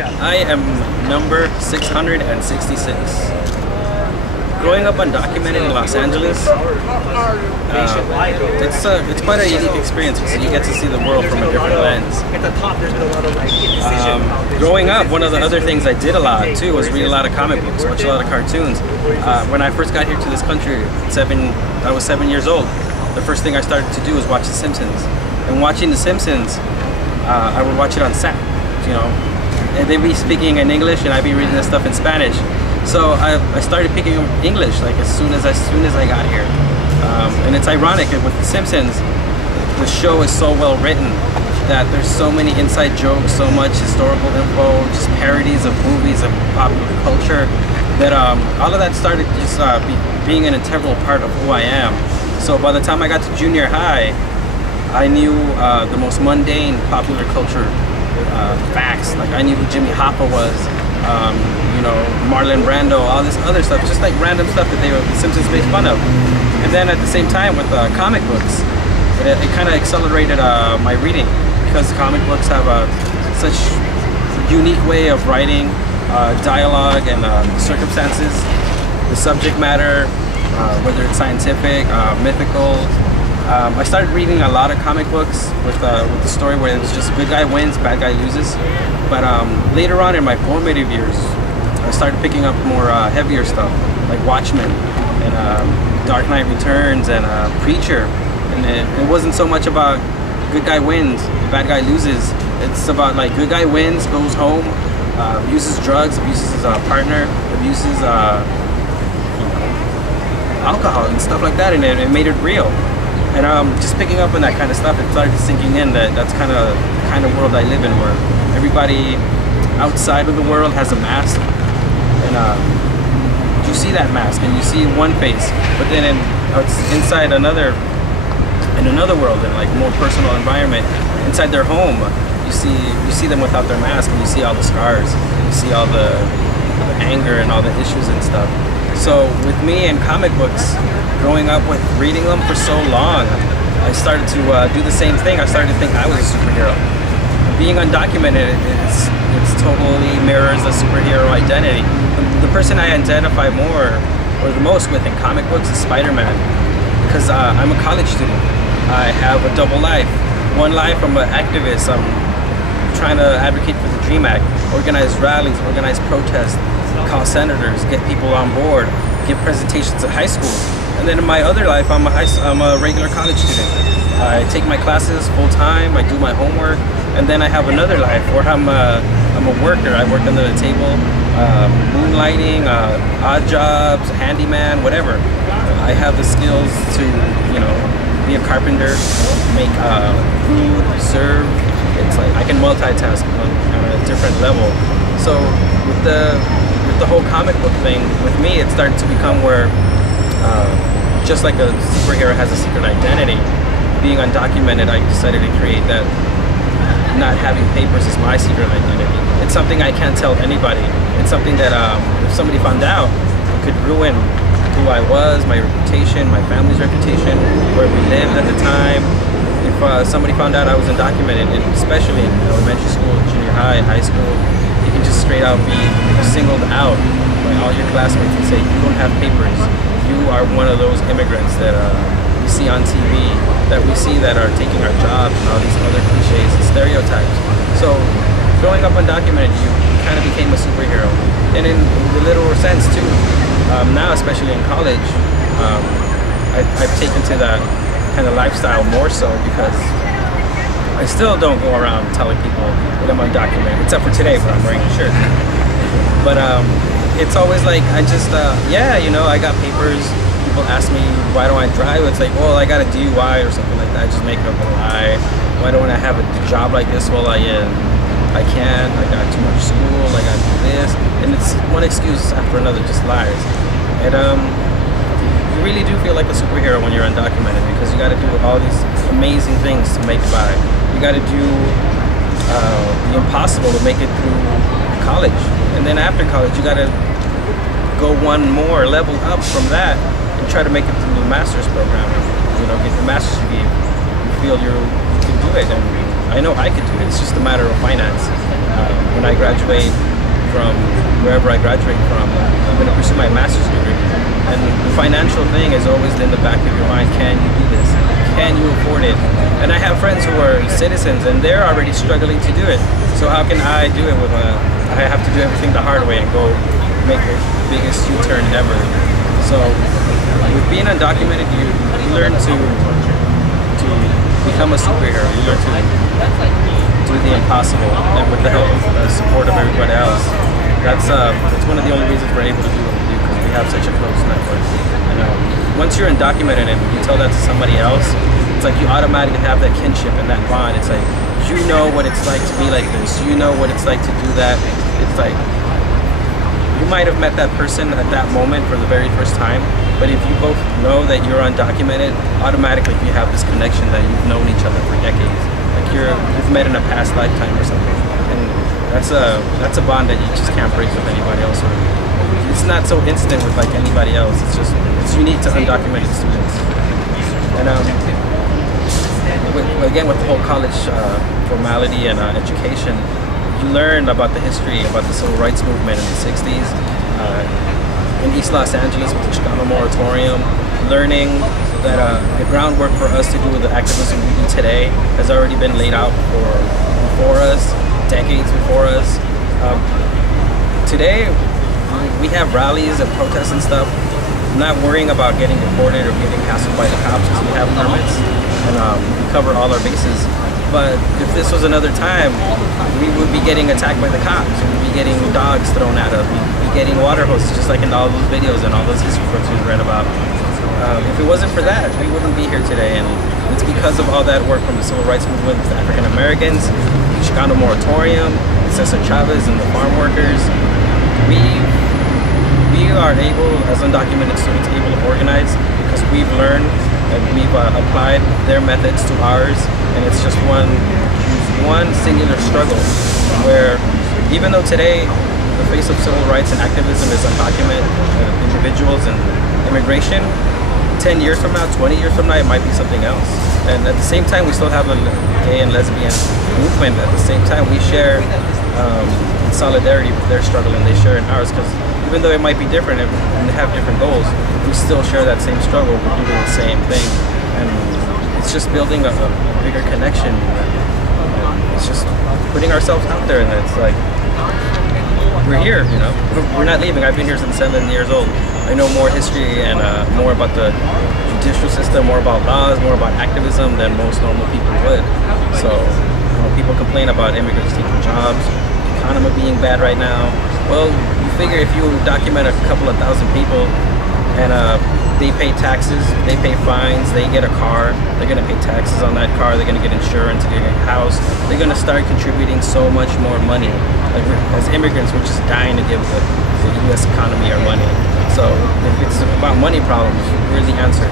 I am number 666. Growing up undocumented in Los Angeles, it's quite a unique experience because you get to see the world from a different lens. Growing up, one of the other things I did a lot too was read a lot of comic books, watch a lot of cartoons. When I first got here to this country, I was 7 years old. The first thing I started to do was watch The Simpsons. And watching The Simpsons, I would watch it on SAT, you know, and they'd be speaking in English and I'd be reading this stuff in Spanish. So I started picking up English like as soon as I got here. And it's ironic that with The Simpsons, the show is so well written that there's so many inside jokes, so much historical info, just parodies of movies and popular culture, that all of that started just being an integral part of who I am. So by the time I got to junior high, I knew the most mundane popular culture facts. Like I knew who Jimmy Hoffa was, you know, Marlon Brando, all this other stuff, just like random stuff that The Simpsons made fun of. And then at the same time with comic books, it kind of accelerated my reading, because comic books have such a unique way of writing, dialogue and circumstances, the subject matter, whether it's scientific, mythical. I started reading a lot of comic books with the story where it was just good guy wins, bad guy loses. But later on in my formative years, I started picking up more heavier stuff, like Watchmen and Dark Knight Returns and Preacher. And it wasn't so much about good guy wins, bad guy loses. It's about like good guy wins, goes home, uses drugs, abuses his partner, abuses you know, alcohol and stuff like that, and it made it real. And just picking up on that kind of stuff, it started sinking in that that's kind of the kind of world I live in, where everybody outside of the world has a mask, and you see that mask and you see one face, but then it's inside in another world, in like more personal environment, inside their home, you see them without their mask, and you see all the scars, and you see all the anger and all the issues and stuff. So with me and comic books, growing up with reading them for so long, I started to do the same thing. I started to think I was a superhero. Being undocumented, it totally mirrors the superhero identity. The person I identify more or the most with in comic books is Spider-Man, because I'm a college student. I have a double life. One life, I'm an activist. I'm trying to advocate for the DREAM Act, organize rallies, organize protests, call senators, get people on board, give presentations at high school. And then in my other life, I'm a regular college student. I take my classes full time, I do my homework, and then I have another life where I'm a worker. I work under the table, moonlighting, odd jobs, handyman, whatever. I have the skills to, you know, be a carpenter, make food, serve. It's like I can multitask on a different level. So with the whole comic book thing, with me, it started to become where just like a superhero has a secret identity, being undocumented, I decided to create that. Not having papers is my secret identity. It's something I can't tell anybody. It's something that if somebody found out, it could ruin who I was, my reputation, my family's reputation, where we lived at the time. If somebody found out I was undocumented, and especially in elementary school, junior high, high school, you can just straight out be singled out by all your classmates and say, you don't have papers. You are one of those immigrants that we see on TV, that we see that are taking our jobs, and all these other cliches and stereotypes. So growing up undocumented, you kind of became a superhero. And in the literal sense too, now especially in college, I've taken to that kind of lifestyle more so, because I still don't go around telling people that I'm undocumented, except for today when I'm wearing a shirt. But it's always like, I just, yeah, you know, I got papers. People ask me, why don't I drive? It's like, well, I got a DUI or something like that. I just make up a lie. Why don't I have a job like this? Well, I can't. I got too much school. I got to do this. And it's one excuse after another, just lies. And you really do feel like a superhero when you're undocumented, because you got to do all these amazing things to make it by. You got to do the impossible to make it through college. And then after college, you got to go one more level up from that and try to make it through the master's program. You know, get the master's degree. You feel you can do it. And I know I could do it. It's just a matter of finance. When I graduate from wherever I graduate from, I'm going to pursue my master's degree. And the financial thing is always in the back of your mind. Can you do this? Can you afford it? And I have friends who are citizens and they're already struggling to do it. So how can I do it with I have to do everything the hard way and go make the biggest U-turn ever. So with being undocumented, you learn to become a superhero. You learn to do the impossible, and with the help and the support of everybody else. That's one of the only reasons we're able to do what we do, because we have such a close network. And once you're undocumented and you tell that to somebody else, it's like you automatically have that kinship and that bond. It's like, you know what it's like to be like this. You know what it's like to do that. It's like, you might have met that person at that moment for the very first time, but if you both know that you're undocumented, automatically you have this connection that you've known each other for decades. Like you've met in a past lifetime or something. And that's a bond that you just can't break with anybody else. It's not so instant with like anybody else. It's unique to undocumented students. And again, with the whole college formality and education, you learn about the history, about the civil rights movement in the 60s, in East Los Angeles with the Chicano Moratorium, learning that the groundwork for us to do the activism we do today has already been laid out before us, decades before us. Today, we have rallies and protests and stuff, not worrying about getting deported or getting hassled by the cops because we have permits and we cover all our bases. But if this was another time, we would be getting attacked by the cops. We would be getting dogs thrown at us. We'd be getting water hoses, just like in all those videos and all those history books we've read about. If it wasn't for that, we wouldn't be here today. And it's because of all that work from the civil rights movement with African Americans, the Chicano Moratorium, Cesar Chavez, and the farm workers. We are able, as undocumented students, able to organize because we've learned and we've applied their methods to ours. And it's just one singular struggle where even though today the face of civil rights and activism is undocumented individuals and immigration, 10 years from now, 20 years from now, it might be something else. And at the same time, we still have a gay and lesbian movement. At the same time, we share in solidarity with their struggle and they share in ours, because even though it might be different and have different goals, we still share that same struggle. We're doing the same thing. And it's just building a bigger connection. It's just putting ourselves out there, and it's like, we're here, you know? We're not leaving. I've been here since 7 years old. I know more history and more about the judicial system, more about laws, more about activism than most normal people would. So, people complain about immigrants taking jobs, the economy being bad right now. Well, you figure if you document a couple of thousand people and they pay taxes, they pay fines, they get a car, they're gonna pay taxes on that car, they're gonna get insurance, they're gonna get a house, they're gonna start contributing so much more money. Like as immigrants, we're just dying to give the US economy our money. So if it's about money problems, we're the answer.